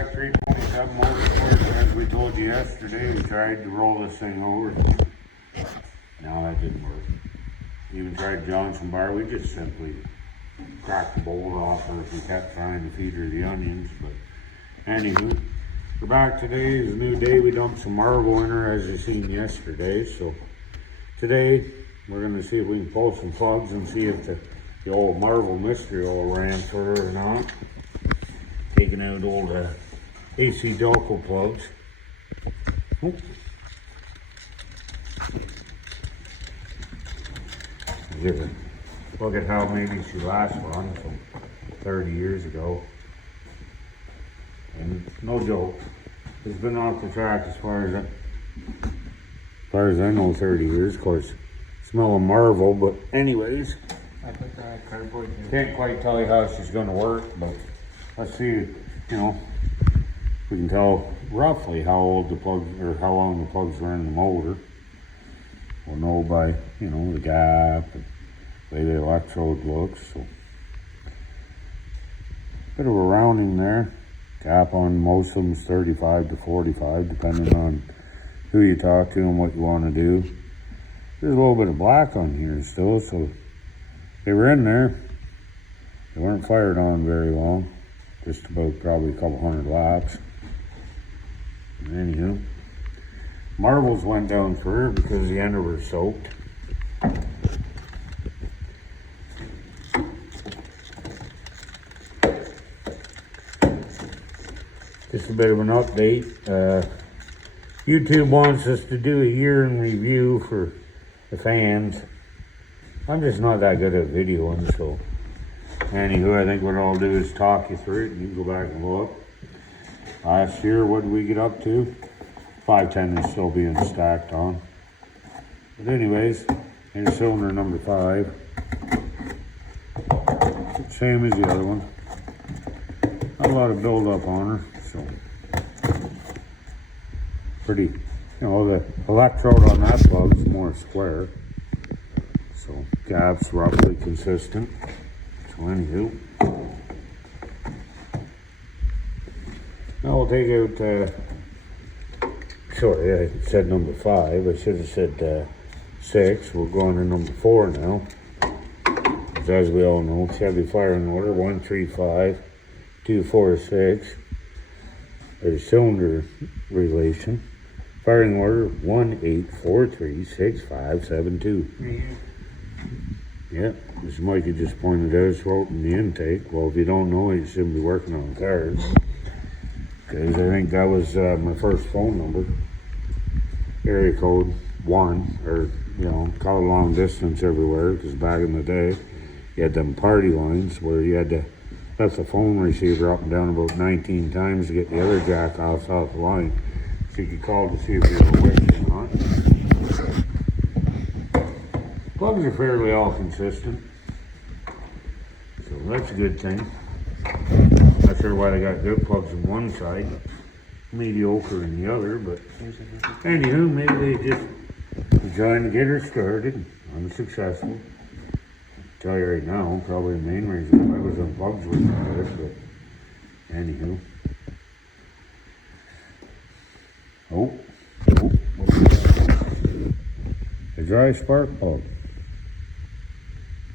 Track 327 Motorsports. As we told you yesterday, we tried to roll this thing over. No, that didn't work. Even tried Johnson bar. We just simply cracked the bolt off, or if we kept trying to feed her the onions. But anywho, we're back today. Is a new day. We dumped some Marvel in her, as you seen yesterday. So today we're going to see if we can pull some plugs and see if the old Marvel mystery oil ran for her or not. Taking out old AC Delco plugs. Oh. Look at how maybe she last run from 30 years ago. And no joke, it's been off the track as far as I know, 30 years. Of course, smell of Marvel, but anyways, can't quite tell you how she's going to work, but let's see, we can tell roughly how old the plugs, or how long the plugs were in the motor. We'll know by, the gap and the way the electrode looks. So, bit of a rounding there. Gap on most of them is 35 to 45, depending on who you talk to and what you want to do. There's a little bit of black on here still, so they were in there. They weren't fired on very long. Just about probably a couple hundred laps. Anywho, Marvels went down for her because the end of her soaked. Just a bit of an update. YouTube wants us to do a year in review for the fans. I'm just not that good at videoing, so anywho, I think what I'll do is talk you through it and you can go back and look. Last year, what did we get up to? 510 is still being stacked on. But anyways, here's cylinder number 5. Same as the other one. Not a lot of build-up on her, so pretty, the electrode on that plug is more square. So gap's roughly consistent. So anywho, now we'll take out, sorry, I said number 5. I should have said 6. We're going to number 4 now. As we all know, Chevy firing order 135 246. There's cylinder relation. Firing order 18436572. Yep, as Mikey just pointed out, it's wrote in the intake. Well, if you don't know, you shouldn't be working on cars. Because I think that was my first phone number. Area code 1, or, call it long distance everywhere, because back in the day, you had them party lines where you had to lift the phone receiver up and down about 19 times to get the other jack-offs off the line. So you could call to see if you were awake or not. Plugs are fairly all consistent, so that's a good thing. Not sure why they got good plugs on one side, mediocre in the other, but anywho, maybe they just were trying to get her started, unsuccessful. I'll tell you right now, probably the main reason why was the plugs were good, but anywho. A dry spark plug.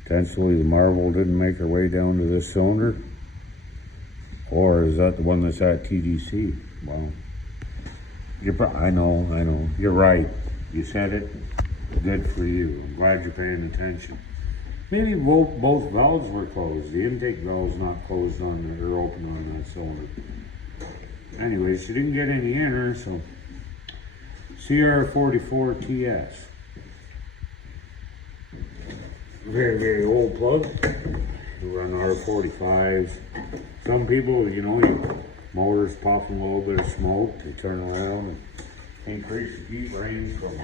Potentially the Marvel didn't make her way down to this cylinder. Or is that the one that's at TDC? Well, I know. You're right. You said it. Good for you. I'm glad you're paying attention. Maybe both valves were closed. The intake valve's not closed or open on that cylinder. Anyway, she didn't get any in her, so CR44TS. Very, very old plug. We run R45s. Some people, your motors popping a little bit of smoke. They turn around and increase the heat range from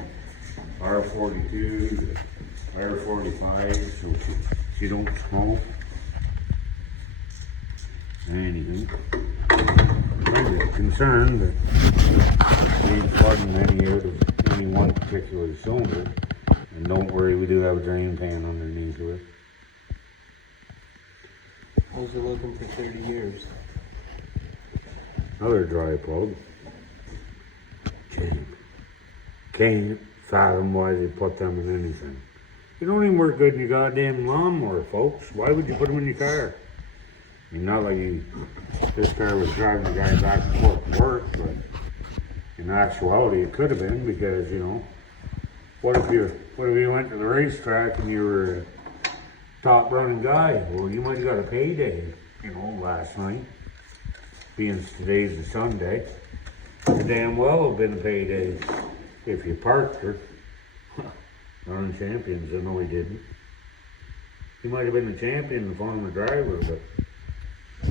R42 to R45 so she don't smoke. Anywho, I'm just concerned that we ain't plugging any one particular cylinder. And don't worry, we do have a drain pan underneath of it. How's it looking for 30 years? Another dry plug. Can't fathom why they put them in anything. They don't even work good in your goddamn lawnmower, folks. Why would you put them in your car? I mean, not like this car was driving the guy back and forth to work, but in actuality, it could have been because, you know, what if you went to the racetrack and you were a top running guy? Well, you might have got a payday, you know, last night. Being today's a Sunday, it damn well have been a payday if you parked her. Darn champions, I know he didn't. He might have been the champion in the form of driver, but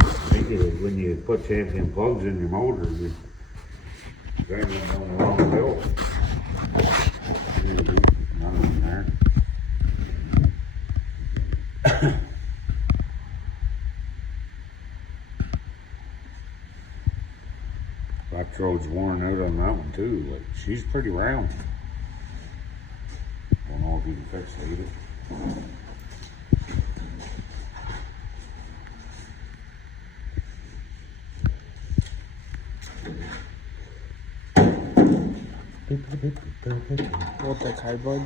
I think when you put champion plugs in your motor, you're driving down the wrong hill. None of them there. Electrode's worn out on that one too. Like, she's pretty round. Don't know if you can fix it either. What the cardboard?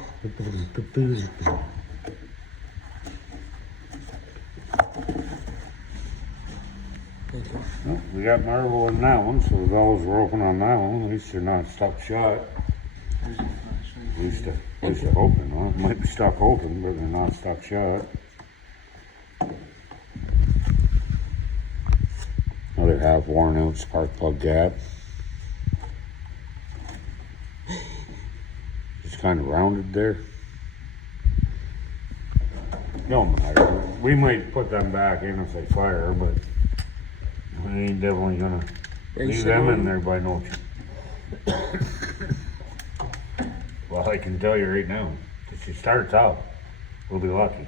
Well, we got marble in that one, so the valves were open on that one. At least they're not stuck shut. At least they're open, huh? It might be stuck open, but they're not stuck shut. Another half worn out spark plug gap. Just kind of rounded there. Don't matter. We might put them back in if they fire, but we ain't definitely gonna leave them in there by no chance. Well, I can tell you right now, if she starts out, we'll be lucky.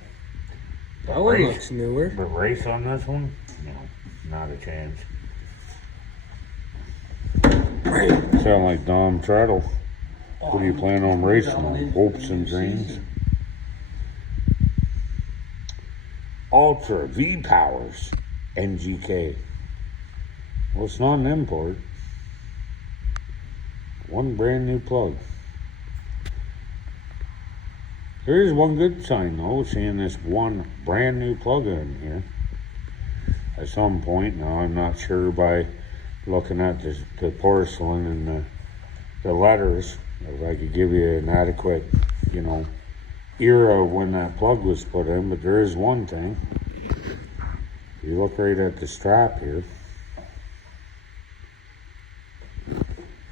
That one looks newer. But race on this one? No, not a chance. Sound like Dom Treadle. What do you plan on racing on? Hopes and dreams? Ultra V-Powers NGK. Well, it's not an import. One brand new plug. There is one good sign though, seeing this one brand new plug in here. At some point, now I'm not sure by looking at the porcelain and the letters, if I could give you an adequate, you know, era of when that plug was put in, but there is one thing. If you look right at the strap here,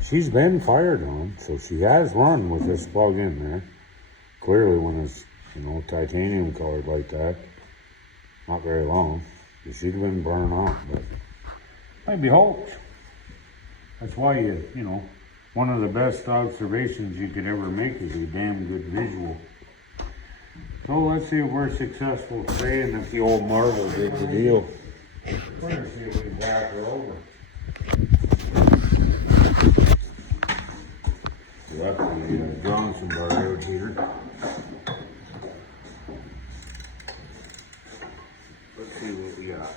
she's been fired on, so she has run with this plug in there. Clearly when it's, you know, titanium colored like that, not very long. She'd have been burned off, but maybe hopes. That's why you know, one of the best observations you could ever make is a damn good visual. So let's see if we're successful today and if the old marble did the deal. We're gonna see if we can back her over. Left the Johnson bar out here. Let's see what we got.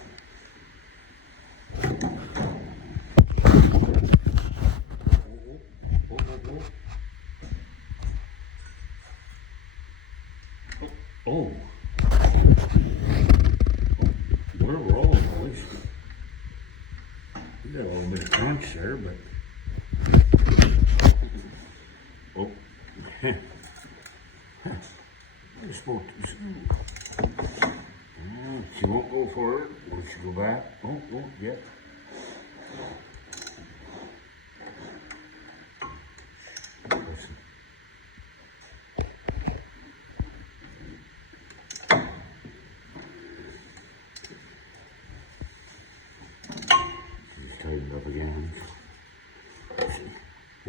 Oh. We're rolling, boys. We got a little bit of crunch there, but. Oh. You're supposed to. She won't go for it. Will she go back? Oh, yeah. Listen. She's tightened up again.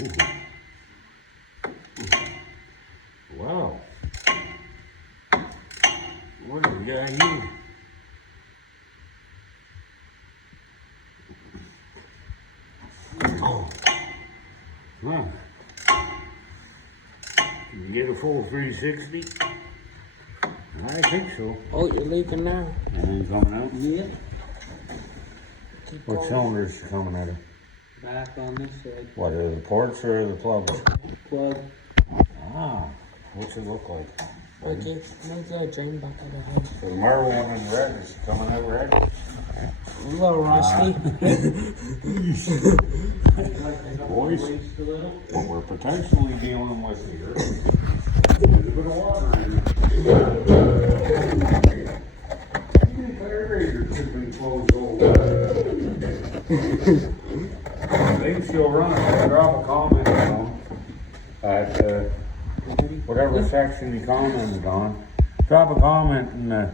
Ooh. Wow. What do we got here? Oh. Huh. Can you get a full 360? I think so. Oh, you're leaking now. Anything coming out? Yeah. What cylinders coming out of? Back on this side. What, are the ports or the plugs? Plug. Ah, what's it look like? Right there. There's a drain bucket ahead. So the marble one in red is coming out red? A little rusty. Boys, what we're potentially dealing with here is a bit of water in it. The carburetor could be closed over. Maybe she'll run it, drop a comment down at whatever section you commented on. Drop a comment in the,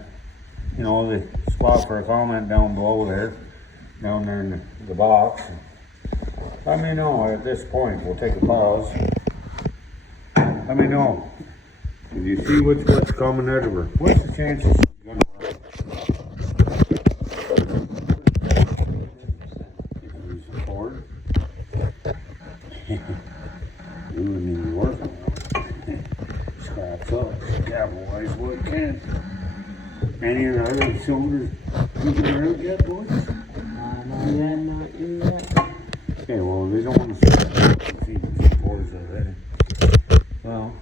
you know, the spot for a comment down below there, down there in the box. Let me know at this point. We'll take a pause. Let me know. If you see what's coming out of her, what's the chances she's gonna run? Use the cord. You wouldn't even work on it. Scraps up. Cowboys, what can? Any of the other cylinders moving around yet, boys? Not yet. Okay, well, they don't want to see the boards already. Well,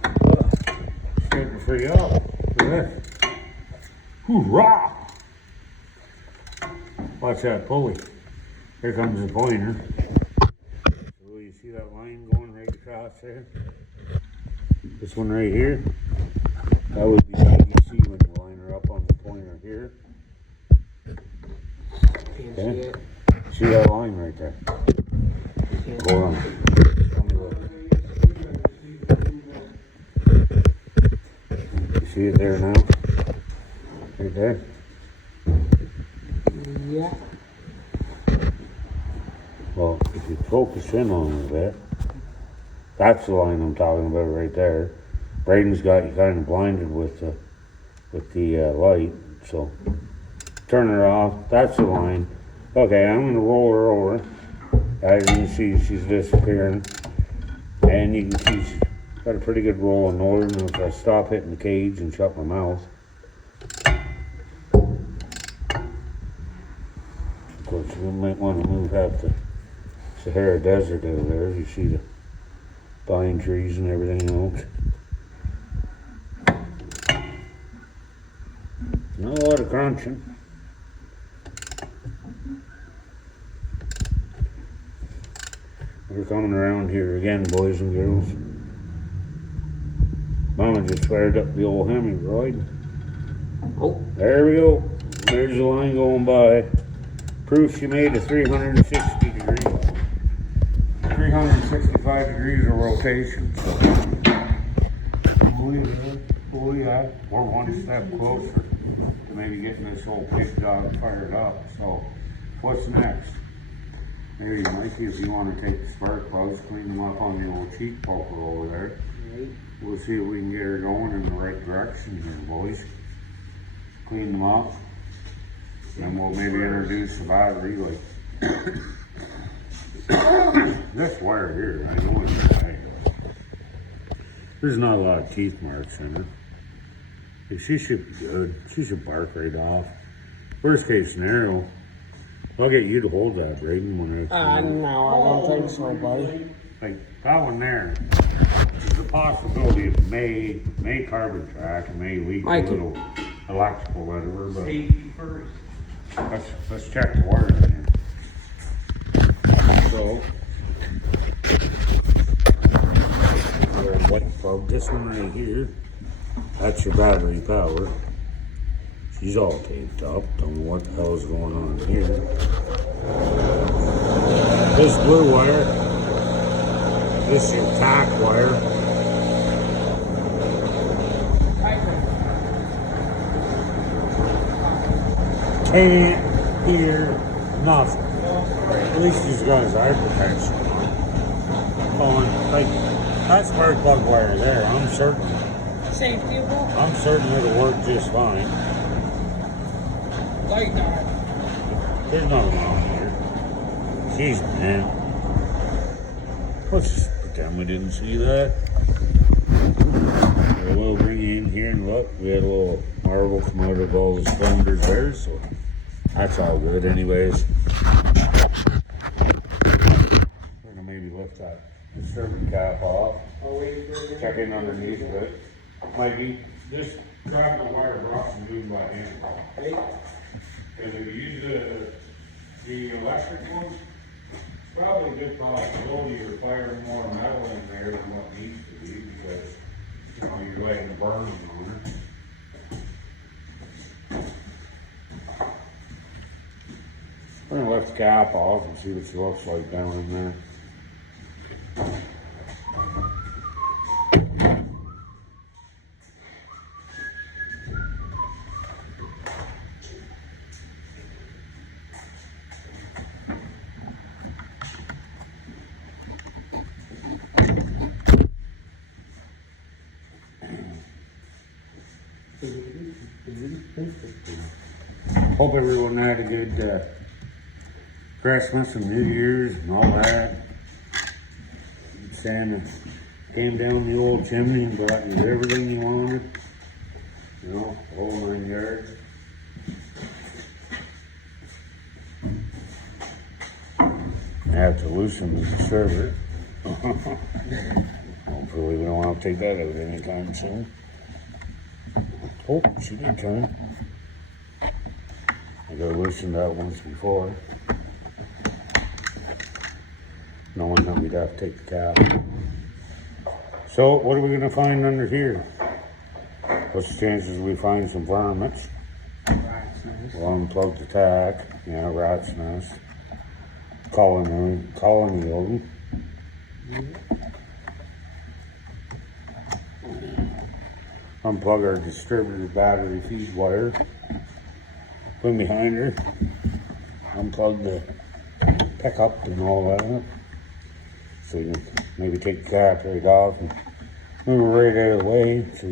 starting to free up. Look at this. Hoorah! Watch that pulley. Here comes the pointer. So you see that line going right across there? This one right here. That would be ABC when you line her up on the pointer here. Can't see Okay. it. See that line right there? Can't Hold on. Tell me what. You see it there now? Right there? Yeah. Well, if you focus in on it a bit, that's the line I'm talking about right there. Braden's got you kind of blinded with the light, so turn her off. That's the line. Okay, I'm gonna roll her over. As you can see, she's disappearing, and you can see she's got a pretty good roll of northern. If I stop hitting the cage and shut my mouth, of course, we might want to move half the Sahara Desert over there. You see the pine trees and everything else. Not a lot of crunching. We're coming around here again, boys and girls. Mama just fired up the old Hemingway. Oh. There we go. There's the line going by. Proof she made a 360 degree, 365 degrees of rotation. So, oh yeah, we're one step closer to maybe getting this old pig dog fired up. So, what's next? Maybe Mikey, if you want to take the spark plugs, clean them up on the old cheek poker over there. Right. We'll see if we can get her going in the right direction here, boys. Clean them up. And we'll maybe introduce the battery, like this wire here. I know it's right. There's not a lot of teeth marks in her. She should be good. She should bark right off. Worst case scenario, I'll get you to hold that, Braden, when I. No, I don't think so, buddy. Like that one there. There's a possibility it may carbon track and may leak a little electrical whatever, but Safety first. let's check the wires in here. So white plug, this one right here, that's your battery power. She's all taped up. Don't know what the hell is going on here. This blue wire, this is your tack wire. Can't hear nothing. At least he's got his eye protection on. Like, that spark plug wire there, I'm certain it'll work just fine. Light dog. There's nothing wrong here. Jeez, man. Let's just pretend we didn't see that. We'll bring you in here and look. We had a little marble come out of all the cylinders there, so that's all good anyways. maybe lift that disturber cap off, I'll wait for it. check in underneath it. Mikey, just grab the wire brush and move by hand. Wait. Because if you use the electric one, it's probably a good possibility you're firing more metal in there than what needs to be, because, you know, you're letting it burn on it. We're gonna lift the cap off and see what she looks like down in there. Hope everyone had a good Christmas and New Year's and all that. Santa came down the old chimney and brought you everything you wanted. You know, the whole 9 yards. I have to loosen the disturber. Hopefully we don't have to take that out anytime soon. Oh, she did come. I gotta loosen that once before. Knowing that we'd have to take the cap. So, what are we gonna find under here? What's the chances we find some varmints? We'll unplug the tack. Yeah, rat's nest. Colony of them. Unplug our distributor battery feed wire. Put behind her. Unplug the pickup and all that. So you can maybe take the cap right off and move it right out of the way to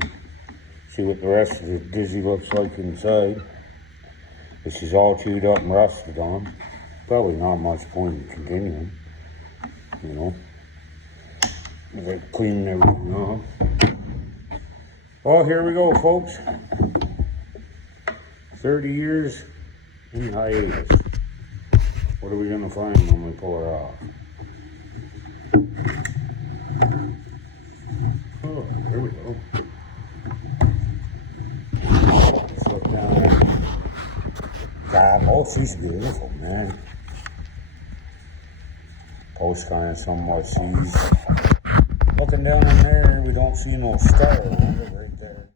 see what the rest of the dizzy looks like inside. This is all chewed up and rusted on. Probably not much point in continuing, you know. Like cleaning everything off. Well, here we go, folks. 30 years in hiatus. What are we gonna find when we pull her off? Oh, there we go. Let's look down there. God, oh, she's beautiful, man. Post kind of somewhat seized. Looking down in there, we don't see no star on it right there.